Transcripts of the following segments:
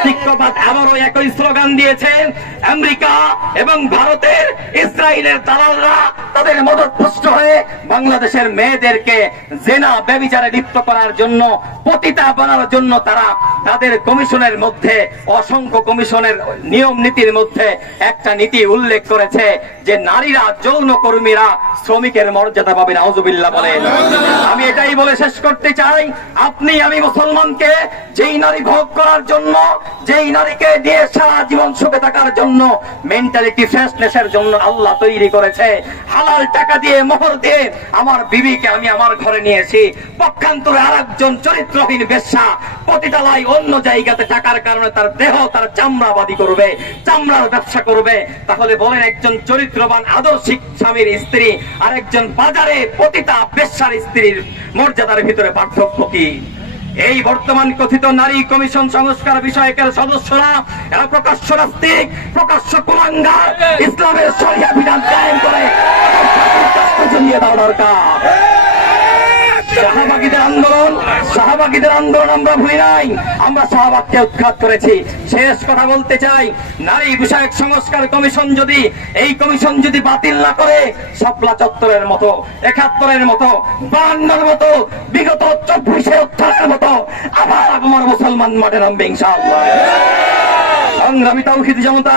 নাস্তিক্যবাদ আবারও একই স্লোগান দিয়েছে। আমেরিকা এবং ভারতের ইসরায়েলের দালালরা তাদের মদতপুষ্ট হয়ে বাংলাদেশের মেয়েদেরকে জেনা ব্যভিচারে লিপ্ত করার জন্য, পতিতা বানানোর জন্য তারা তাদের কমিশনের মধ্যে, অসংখ্য কমিশনের নিয়ম নীতির মধ্যে একটা নীতি উল্লেখ করেছে যে নারীরা, যৌন কর্মীরা শ্রমিকের মর্যাদা পাবে। নাউজুবিল্লাহ বলেন। আমি এটাই বলে শেষ করতে চাই, আপনি আমি মুসলমানকে যেই নারী ভোগ করার জন্য, যেই নারীকে দিয়ে সারা জীবন সুখে থাকার জন্য, মেন্টালিটি ফ্রেশনেসের জন্য আল্লাহ তৈরি করেছে, হালাল টাকা দিয়ে, মোহর দিয়ে আমার বিবিকে আমি আমার ঘরে নিয়েছি, পক্ষান্তরে আরেকজন চরিত্রহীন বেশ্যা পতিতালয় অন্য জায়গাতে টাকার কারণে তার দেহ, তার চামড়াবাদী করবে, চামড়ার ব্যবসা করবে, তাহলে বলেন একজন চরিত্রবান আদর্শিক স্বামীর স্ত্রী আর একজন বাজারে পতিতা বেশ্যার স্ত্রীর মর্যাদার ভিতরে পার্থক্য কি? এই বর্তমান কথিত নারী কমিশন সংস্কার বিষয়কের সদস্যরা এরা প্রকাশ্য নাস্তিক, প্রকাশ্য কুলাঙ্গার, ইসলামের শরিয়া বিধান কায়েম করে জ্বালিয়ে দেওয়া দরকার। শাহবাগীদের আন্দোলন আমরা ভুলি নাই, আমরা শাহবাগকে উৎখাত করেছি। শেষ কথা বলতে চাই, নারী বিষয়ক সংস্কার কমিশন যদি, এই কমিশন যদি বাতিল না করে, শাপলা চত্বরের মতো, ৭১-এর মতো, ৫২-র মতো, বিগত ২৪-এ উত্থানের মতো আবার আমার মুসলমান মাঠে নামবে ইনশাআল্লাহ। সংগ্রামী তাওহীদি জনতা,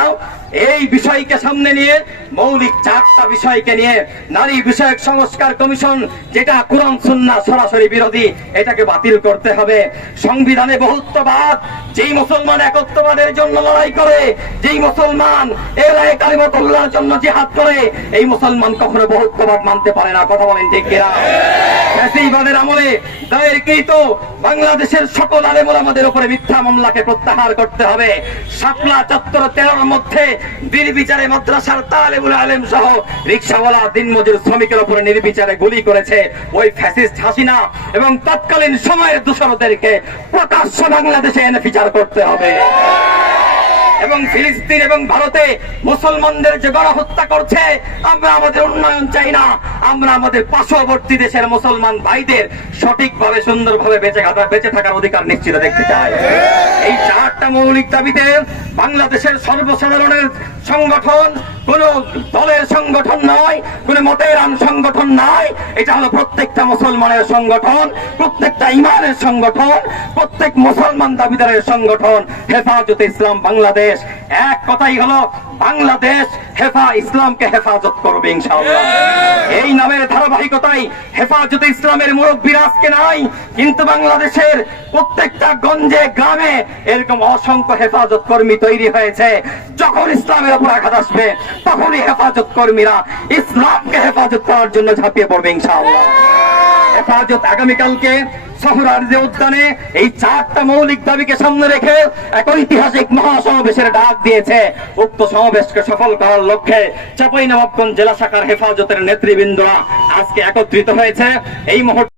এই বিষয়কে সামনে নিয়ে, মৌলিক ৪টা বিষয়কে নিয়ে নারী বিষয়ক সংস্কার কমিশন, যেটা কুরআন সুন্নাহ সরাসরি বিরোধী, এটাকে বাতিল করতে হবে। সংবিধানে বহুত্ববাদ, যেই মুসলমান একত্ববাদের জন্য লড়াই করে, যেই মুসলমান এলায়ে কালিমাতুল্লাহর জন্য জিহাদ করে, এই মুসলমান কখনো বহুত্ববাদ মানতে পারে না। কথা বলেন ঠিক কিনা? ফ্যাসিবাদের আমলে দায়েরকৃত বাংলাদেশের সকল আলেম ওলামাদের উপরে মিথ্যা মামলাকে প্রত্যাহার করতে হবে। শাপলা চত্বর ১৩-র মধ্যে নির্বিচারে মাদ্রাসার তালেবুল আলেম সহ রিকশাওয়ালা, দিনমজুর, শ্রমিকের উপরে নির্বিচারে গুলি করেছে ওই ফ্যাসিস্ট হাসিনা এবং তৎকালীন সময়ের দোষরদেরকে প্রকাশ্য বাংলাদেশে এনে বিচার করতে হবে। এবং ফিলিস্তিন এবং ভারতে মুসলমানদের যে গণহত্যা করছে, আমরা আমাদের উন্নয়ন চাই না, আমরা আমাদের পার্শ্ববর্তী দেশের মুসলমান ভাইদের সঠিকভাবে, সুন্দরভাবে বেঁচে থাকার অধিকার নিশ্চিত দেখতে চাই। এই ৪টা মৌলিক দাবিতে বাংলাদেশের সর্বসাধারণের সংগঠন কোন দলের সংগঠন নয়, কোন মতের সংগঠন নয়, এটা হলো প্রত্যেকটা মুসলমানের সংগঠন, প্রত্যেকটা ইমানের সংগঠন, প্রত্যেক মুসলমান দাবিদারের সংগঠন হেফাজতে ইসলাম বাংলাদেশ। এক কথাই হলো, বাংলাদেশ ইসলামকে হেফাজত করবে ইনশাআল্লাহ। এই নামের ধারাবাহিকতায় হেফাজতে ইসলামের মুরব্বীরা আজকে নাই, কিন্তু বাংলাদেশের প্রত্যেকটা গঞ্জে গ্রামে এরকম অসংখ্য হেফাজত কর্মী তৈরি হয়েছে। যখন ইসলামের উপর আঘাত আসবে, তখনই হেফাজত কর্মীরা ইসলামকে হেফাজত করার জন্য ঝাঁপিয়ে পড়বে ইনশাআল্লাহ। হেফাজত আগামীকালকে শহরার যে উদ্যানে এই ৪টা মৌলিক দাবিকে সামনে রেখে এক ঐতিহাসিক মহাসমাবেশের ডাক দিয়েছে। উক্ত সমাবেশকে সফল করার লক্ষ্যে চাঁপাইনবাবগঞ্জ জেলা শাখার হেফাজতের নেতৃবৃন্দরা আজকে একত্রিত হয়েছে। এই মুহূর্তে